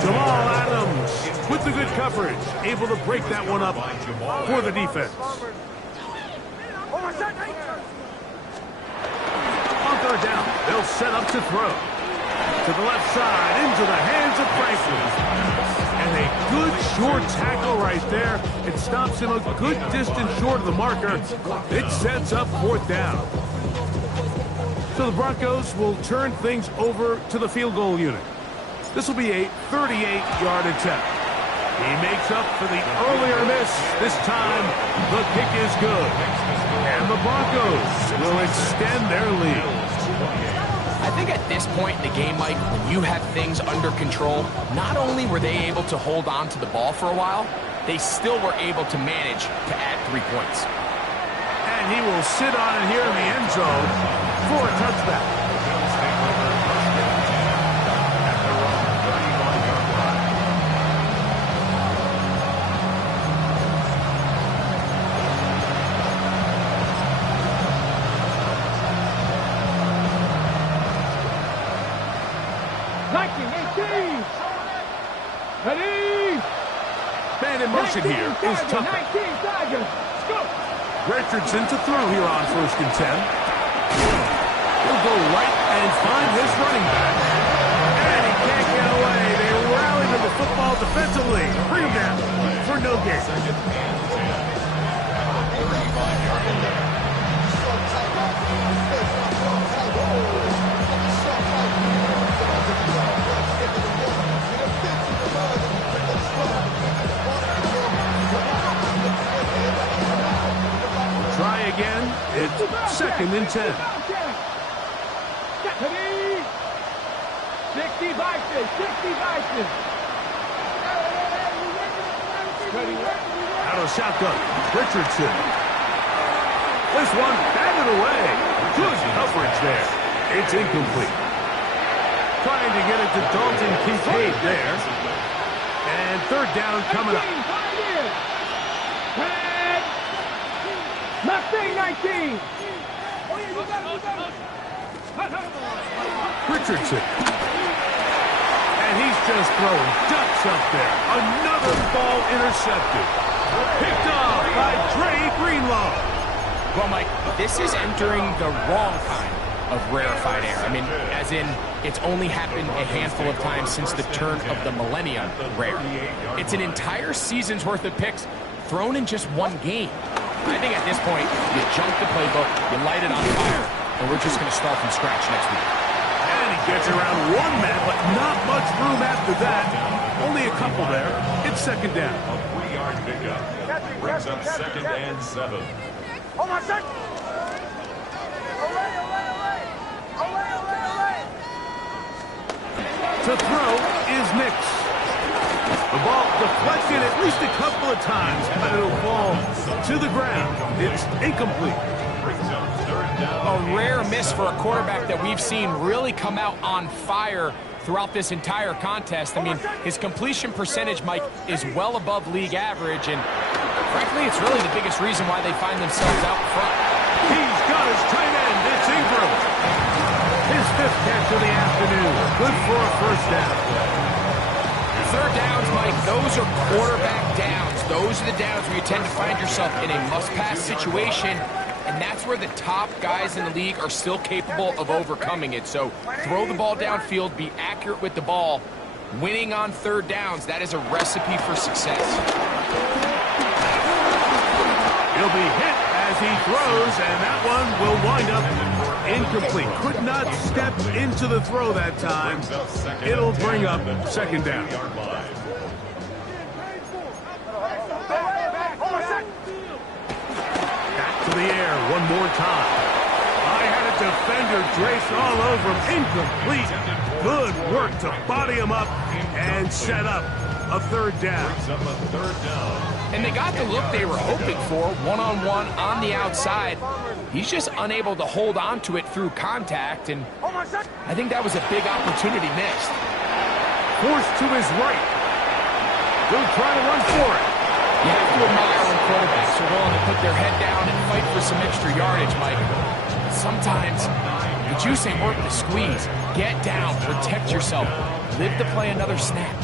Jamal Adams with the good coverage, able to break that one up for the defense. On third down, they'll set up to throw. To the left side, into the hands of Franklin. And a good short tackle right there. It stops him a good distance short of the marker. It sets up fourth down. So the Broncos will turn things over to the field goal unit. This will be a 38-yard attempt. He makes up for the earlier miss. This time, the kick is good. And the Broncos will extend their lead. I think at this point in the game, Mike, when you have things under control, not only were they able to hold on to the ball for a while, they still were able to manage to add 3 points. And he will sit on it here in the end zone for a touchback. Man in motion here is Tucker. Richardson to throw here on 1st and 10. He'll go right and find his running back. And he can't get away. They rally to the football defensively. Bring him down for no gain. Try again. It's 2nd and 10. 60 vices, 60 vices. Out of shotgun, Richardson. This one batted away. Good coverage there. It's incomplete. Trying to get it to Dalton Kincaid there. And 3rd down coming up. 19. Richardson. And he's just throwing ducks up there. Another ball intercepted. Picked off by Dre Greenlaw. Well, Mike, this is entering the wrong kind of rarefied air. I mean, as in, it's only happened a handful of times since the turn of the millennium rare. It's an entire season's worth of picks thrown in just one game. I think at this point, you junk the playbook, you light it on fire, and we're just going to start from scratch next week. And he gets around one man, but not much room after that. Only a couple there. It's 2nd down. A 3-yard pickup. Brings up 2nd and 7. Hold on, second. To throw is Nix. The ball deflected at least a couple of times, but it'll fall to the ground. It's incomplete. A rare miss for a quarterback that we've seen really come out on fire throughout this entire contest. I mean, his completion percentage, Mike, is well above league average, and frankly, it's really the biggest reason why they find themselves out front. He's got his tight end. It's Ingram. His 5th catch of the afternoon. Good for a 1st down. 3rd downs, Mike, those are quarterback downs. Those are the downs where you tend to find yourself in a must-pass situation, and that's where the top guys in the league are still capable of overcoming it. So throw the ball downfield, be accurate with the ball. Winning on 3rd downs, that is a recipe for success. He'll be hit as he throws, and that one will wind up incomplete. Could not step into the throw that time. It'll bring up 2nd down. Back to the air one more time. I had a defender drape all over him. Incomplete. Good work to body him up and set up a 3rd down. And they got the look they were hoping for, one-on-one on the outside. He's just unable to hold on to it through contact, and I think that was a big opportunity missed. Forced to his right. He'll try to run for it. You have to admire when quarterbacks are willing to put their head down and fight for some extra yardage, Mike. Sometimes the juice ain't worth the squeeze. Get down, protect yourself, live to play another snap.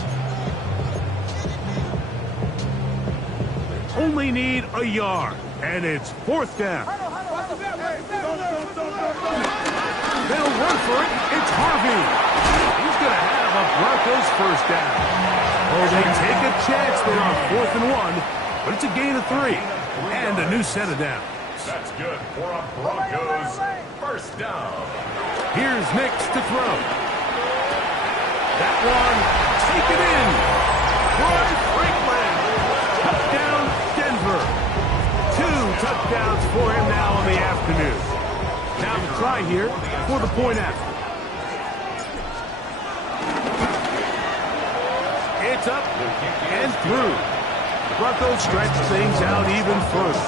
only need a yard, and it's 4th down. They'll run for it. It's Harvey. He's going to have a Broncos 1st down. Oh, they take a chance. They're on 4th and 1, but it's a gain of 3 and a new set of downs. That's good for a Broncos 1st down. Here's Nix to throw. That one, taken in. Roy Franklin. Touchdown, Denver. 2 touchdowns for him now in the afternoon. Now the try here for the point after. It's up and through. The Broncos stretch things out even further.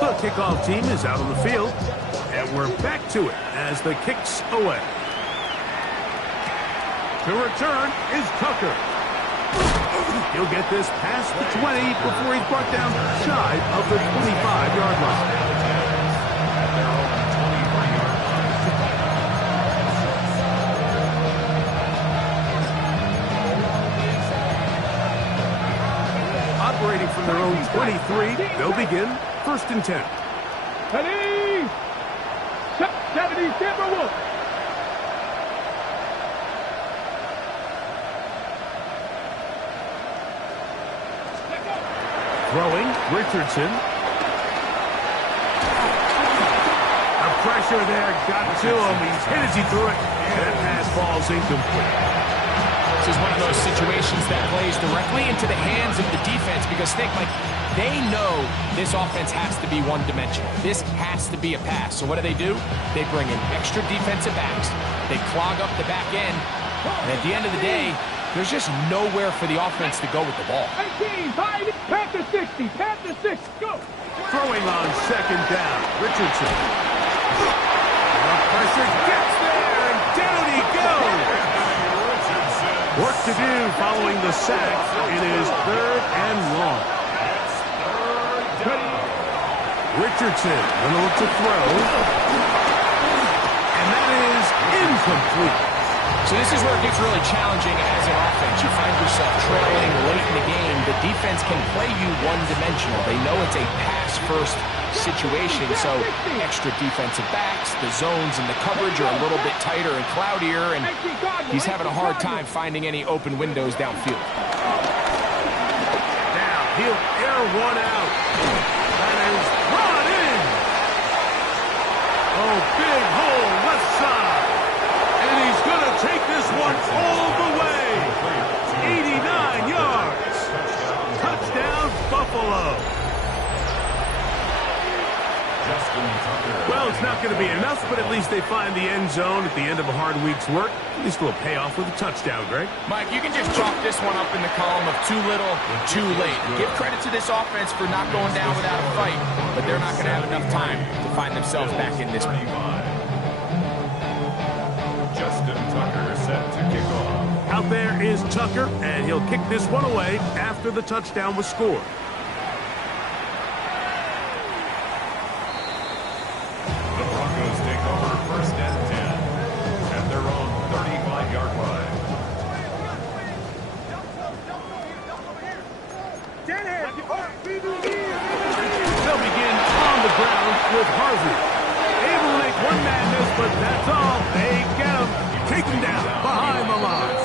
The kickoff team is out on the field, and we're back to it as the kick's away. To return is Tucker. He'll get this past the 20 before he's brought down shy of the 25-yard line. Operating from their own 23, they'll begin 1st and 10. Ready? 70 Timberwolves. Throwing, Richardson. The pressure there got to him. He's hit as he threw it. And that pass falls incomplete. This is one of those situations that plays directly into the hands of the defense because, think, like, they know this offense has to be one-dimensional. This has to be a pass. So what do? They bring in extra defensive backs. They clog up the back end. And at the end of the day, there's just nowhere for the offense to go with the ball. 18, 5, Panther 60, Panther 6, go! Throwing on 2nd down, Richardson. The pressure gets there, and down he goes. Work to do following the sack. It is 3rd and long. Richardson going to look to throw. And that is incomplete. So this is where it gets really challenging as an offense. You find yourself trailing late in the game. The defense can play you one-dimensional. They know it's a pass-first situation, so extra defensive backs, the zones and the coverage are a little bit tighter and cloudier, and he's having a hard time finding any open windows downfield. Now he'll air one out. That is brought in. Oh, big hole left side. And he's going to take this one all the way. 89 yards. Touchdown, Buffalo. Well, it's not going to be enough, but at least they find the end zone at the end of a hard week's work. At least we'll pay off with a touchdown, Greg. Mike, you can just chalk this one up in the column of too little and too late. Give credit to this offense for not going down without a fight, but they're not going to have enough time to find themselves back in this one. Justin Tucker set to kick off. Out there is Tucker, and he'll kick this one away after the touchdown was scored. The Broncos take over 1st and 10 at their own 35-yard line. They'll begin on the ground with Harvey. Able to make one man miss, but that's all. They get him. Take him down behind the line.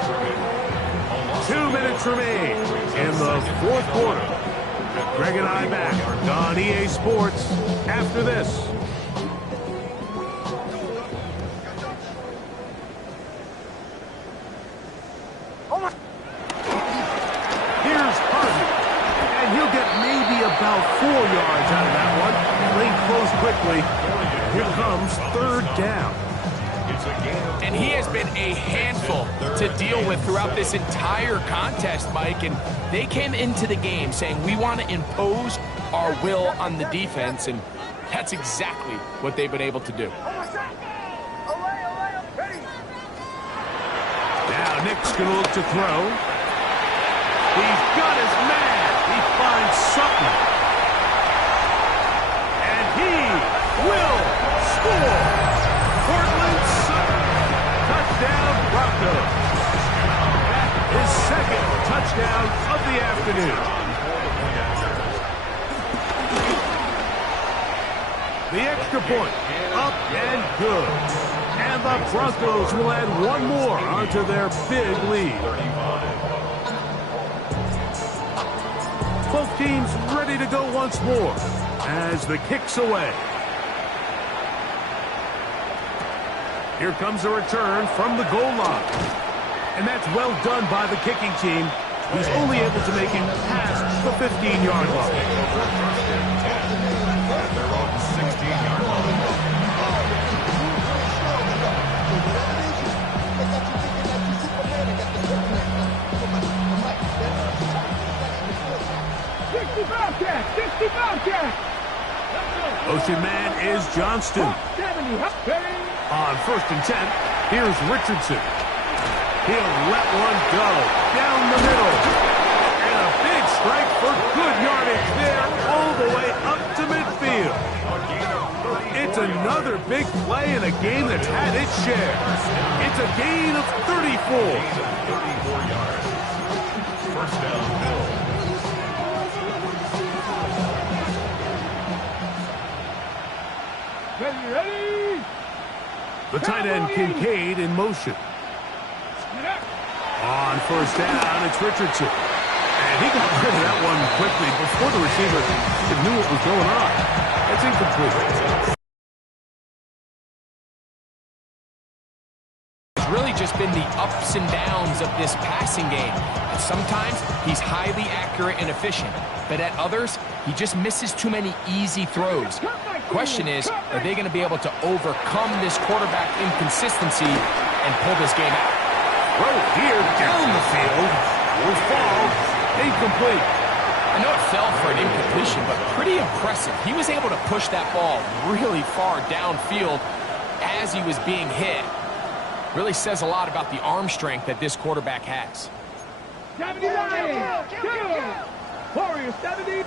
2 minutes remain in the 4th quarter. Greg and I back on EA Sports after this. Here's Harvey, and he'll get maybe about 4 yards out of that one. Lane closed quickly. Here comes 3rd down. And he has been a handful to deal with throughout this entire contest, Mike. And they came into the game saying, we want to impose our will on the defense. And that's exactly what they've been able to do. Now Nick's going to look to throw. He's got his man. He finds something. And he will score. Portland Sutton. Touchdown, Broncos. Back touchdown of the afternoon. The extra point, up and good. And the Broncos will add one more onto their big lead. Both teams ready to go once more as the kick's away. Here comes a return from the goal line. And that's well done by the kicking team, who's only able to make it past the 15-yard line. They're on the 16-yard line. Ocean man is Johnston. On 1st and 10, here's Richardson. He'll let one go down the middle. And a big strike for good yardage there all the way up to midfield. It's another big play in a game that's had its share. It's a gain of 34. 34 yards. First down, Bills. Ready? The tight end Kincaid in motion. On 1st down, it's Richardson. And he got rid of that one quickly before the receiver even knew what was going on. That's incomplete. It's really just been the ups and downs of this passing game. And sometimes he's highly accurate and efficient, but at others, he just misses too many easy throws. Question is, are they going to be able to overcome this quarterback inconsistency and pull this game out? Throw here down the field. Will fall. Incomplete. I know it fell for an incompletion, but pretty impressive. He was able to push that ball really far downfield as he was being hit. Really says a lot about the arm strength that this quarterback has. 79, Warriors 70.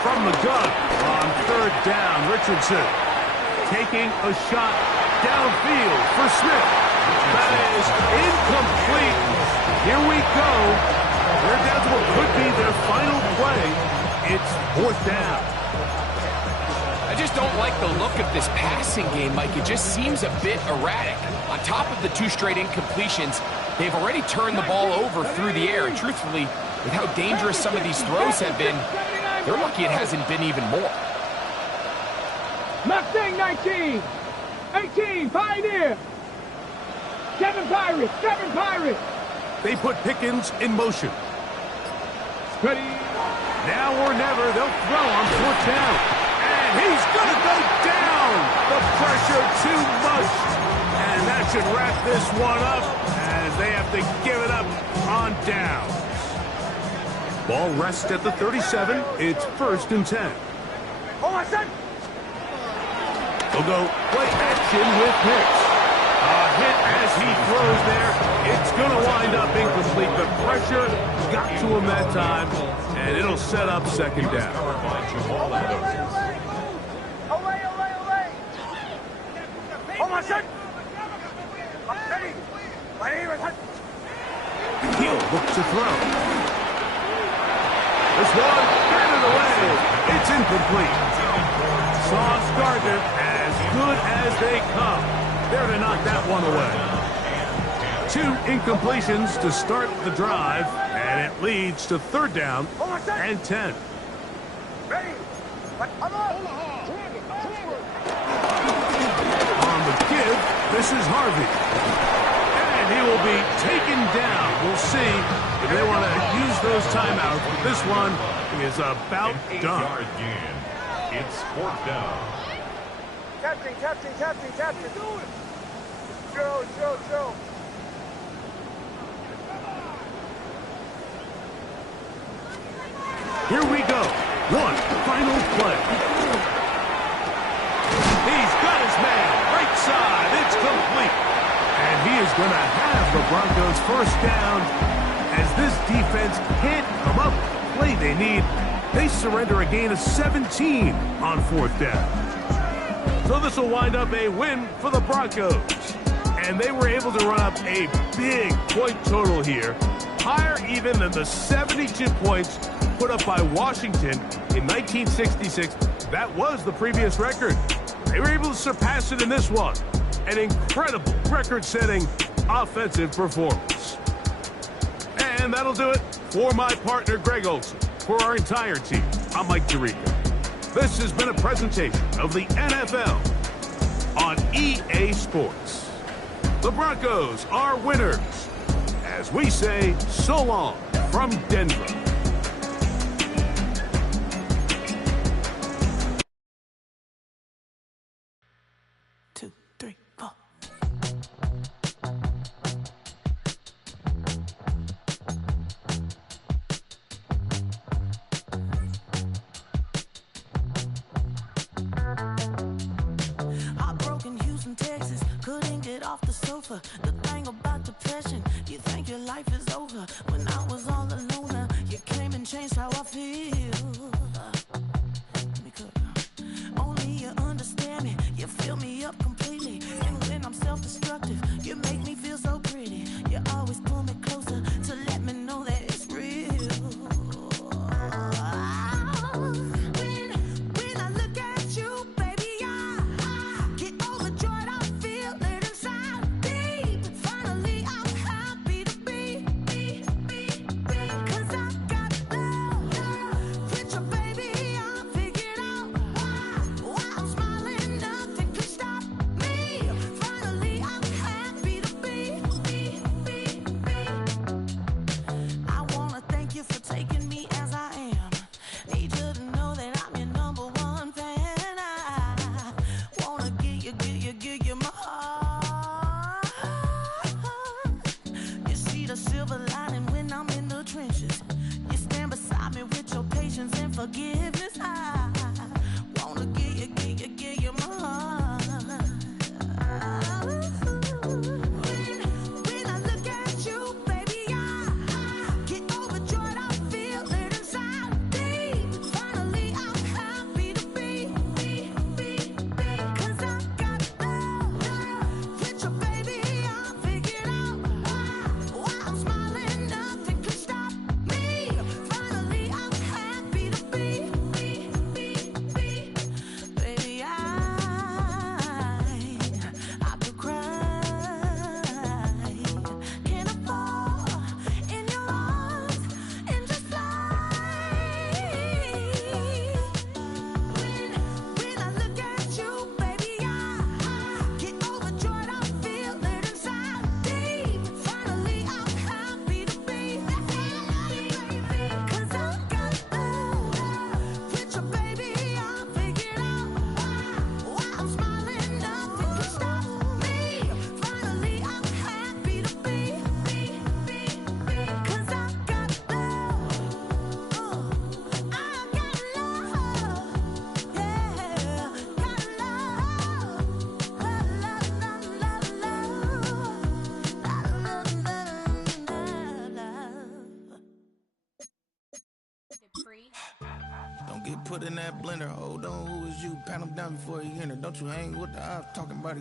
From the gun on 3rd down, Richardson taking a shot downfield for Smith. That is incomplete. Here we go. They're down to what could be their final play. It's 4th down. I just don't like the look of this passing game, Mike. It just seems a bit erratic. On top of the 2 straight incompletions, they've already turned the ball over through the air. And truthfully, with how dangerous some of these throws have been, they're lucky it hasn't been even more. Mustang 19, 18, Pioneer. 7 Pirates. They put Pickens in motion. Ready? Now or never, they'll throw on 4th down. And he's going to go down. The pressure too much. And that should wrap this one up as they have to give it up on down. Ball rests at the 37. It's 1st and 10. Oh, my son! They'll go play action with Hicks. A hit as he throws there. It's going to wind up incomplete. The pressure got to him that time, and it'll set up 2nd down. Oh, my son! Ready! Right here, son! He'll look to throw. This one, batted away. It's incomplete. Sauce Gardner, as good as they come. There to knock that one away. 2 incompletions to start the drive, and it leads to 3rd down and 10. Ready! On the give, this is Harvey. And he will be taken down. We'll see if they want to use those timeouts, but this one is about done. 8-yard gain. It's 4th down. Captain. Joe. Here we go. One final play. He's got his man. Right side. It's complete. And he is going to have the Broncos 1st down as this defense can't come up with the play they need. They surrender a gain of 17 on 4th down. So this will wind up a win for the Broncos. And they were able to run up a big point total here higher even than the 72 points put up by Washington in 1966. That was the previous record. They were able to surpass it in this one. An incredible record-setting offensive performance. And that'll do it for my partner, Greg Olson. For our entire team, I'm Mike Tirico. This has been a presentation of the NFL on EA Sports. The Broncos are winners. As we say, so long from Denver. Two, three, four. Heartbroken Houston, Texas, couldn't get off the sofa. The thing about depression, you think your life is over. When I was all alone, you came and changed how I feel. Let me cook. Only you understand me, you fill me up completely. And when I'm self-destructive, you make me feel so pretty. You always pull me closer to let me know that it's real. When I look at you, baby, I get overjoyed. I feel it inside me. Finally, I'm happy to be. 'Cause I got love with your baby. I figured out why I'm smiling. Nothing can stop me. Finally, I'm happy to be. I wanna thank you for taking me as I am. Need you to know that I'm your number one fan. I wanna give you my heart. You see the silver lining when I'm in the trenches. You stand beside me with your patience and forgiveness. I wanna give you my heart. When I look at you, baby, I get overjoyed. I feel it inside me. Finally, I'm happy to be. 'Cause I got love with your baby. I figured out why I'm smiling. Nothing can stop me. Finally, I'm happy to be. Baby, I could cry. Can I fall in your arms and just fly? When I look at you, baby, I get overjoyed. I feel it inside me. Finally, I'm happy to be. 'Cause I got love with your baby. I figured out why I'm smiling. Nothing can stop me. Finally, I'm happy to be. 'Cause I got love. I got love. Yeah, got Don't get put in that blender. Hold on, who is you? Pat him down before he enter. Don't you hang with the ops talking about it.